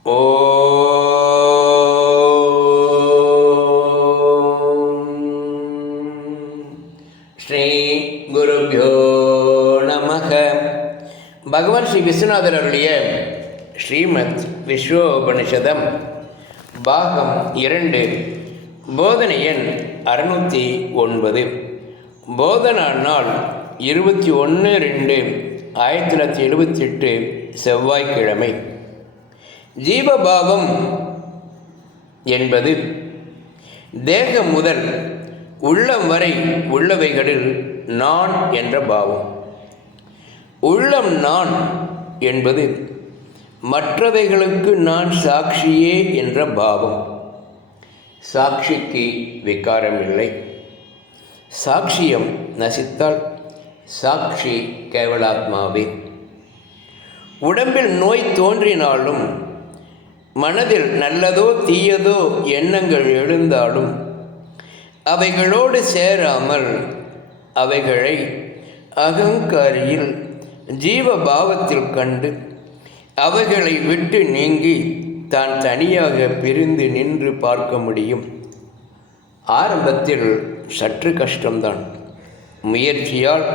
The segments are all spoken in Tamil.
ஸ்ரீ குருப்யோ நமக. பகவான் ஸ்ரீ விஸ்வநாதர் அருளிய ஸ்ரீமத் விஸ்வோபனிஷதம் பாகம் 2, போதனை எண் 609. போதனா நாள் 21/2/1978 செவ்வாய்க்கிழமை. ஜீவபாவம் என்பது தேகம் முதல் உள்ளம் வரை உள்ளவைகளில் நான் என்ற பாவம். உள்ளம் நான் என்பது மற்றவைகளுக்கு நான் சாட்சியே என்ற பாவம். சாட்சிக்கு விகாரம் இல்லை. சாட்சியம் நசித்தால் சாட்சி கேவலாத்மாவே. உடம்பில் நோய் தோன்றினாலும் மனதில் நல்லதோ தீயதோ எண்ணங்கள் எழுந்தாலும் அவைகளோடு சேராமல் அவைகளை அகங்காரியில் ஜீவபாவத்தில் கண்டு அவைகளை விட்டு நீங்கி தான் தனியாக பிரிந்து நின்று பார்க்க முடியும். ஆரம்பத்தில் சற்று கஷ்டம்தான். முயற்சியால்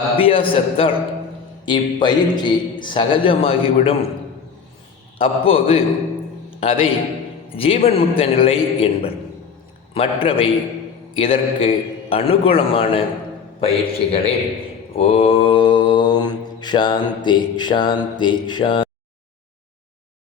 அபியாசத்தால் இப்பயிற்சி சகஜமாகிவிடும். அப்போது அதை ஜீவன் முக்த நிலை என்பர். மற்றவை இதற்கு அனுகூலமான பயிற்சிகளே. ஓம் சாந்தி சாந்தி சாந்தி.